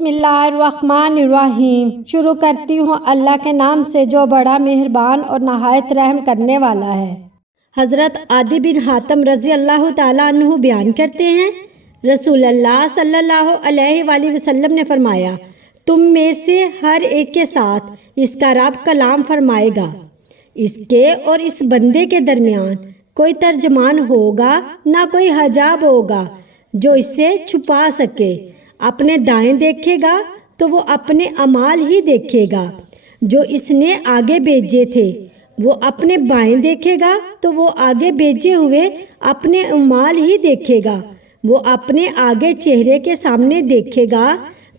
بسم اللہ الرحمن الرحیم۔ شروع کرتی ہوں اللہ کے نام سے جو بڑا مہربان اور نہایت رحم کرنے والا ہے۔ حضرت عدی بن حاتم رضی اللہ تعالیٰ عنہ بیان کرتے ہیں، رسول اللہ صلی اللہ علیہ وآلہ وسلم نے فرمایا، تم میں سے ہر ایک کے ساتھ اس کا رب کلام فرمائے گا، اس کے اور اس بندے کے درمیان کوئی ترجمان ہوگا نہ کوئی حجاب ہوگا جو اس سے چھپا سکے۔ اپنے دائیں دیکھے گا تو وہ اپنے اعمال ہی دیکھے گا جو اس نے آگے بھیجے تھے، وہ اپنے بائیں دیکھے گا تو وہ آگے بھیجے ہوئے اپنے اعمال ہی دیکھے گا، وہ اپنے آگے چہرے کے سامنے دیکھے گا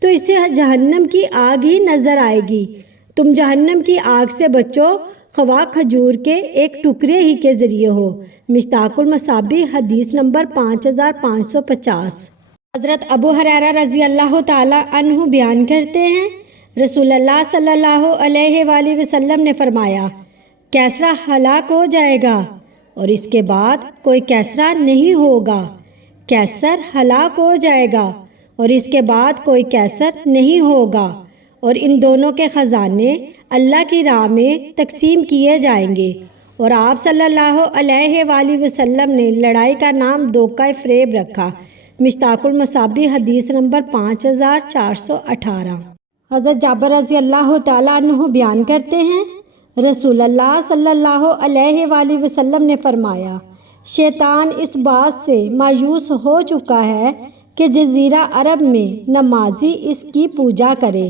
تو اسے جہنم کی آگ ہی نظر آئے گی۔ تم جہنم کی آگ سے بچو، خواہ کھجور کے ایک ٹکڑے ہی کے ذریعے ہو۔ مشتاق المصابیح حدیث نمبر 5550۔ حضرت ابو ہریرہ رضی اللہ تعالیٰ عنہ بیان کرتے ہیں، رسول اللہ صلی اللہ علیہ وآلہ وسلم نے فرمایا، کیسرا ہلاک ہو جائے گا اور اس کے بعد کوئی کیسرا نہیں ہوگا۔ کیسر ہلاک ہو جائے گا اور اس کے بعد کوئی کیسر نہیں ہوگا، اور ان دونوں کے خزانے اللہ کی راہ میں تقسیم کیے جائیں گے۔ اور آپ صلی اللہ علیہ وآلہ وسلم نے لڑائی کا نام دھوکہ فریب رکھا۔ مشتاق المصابیح حدیث نمبر 5418۔ حضرت جابر رضی اللہ تعالیٰ عنہ بیان کرتے ہیں، رسول اللہ صلی اللہ علیہ وآلہ وسلم نے فرمایا، شیطان اس بات سے مایوس ہو چکا ہے کہ جزیرہ عرب میں نمازی اس کی پوجا کرے،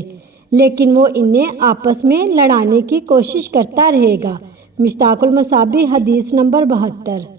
لیکن وہ انہیں آپس میں لڑانے کی کوشش کرتا رہے گا۔ مشتاق المصابیح حدیث نمبر 72۔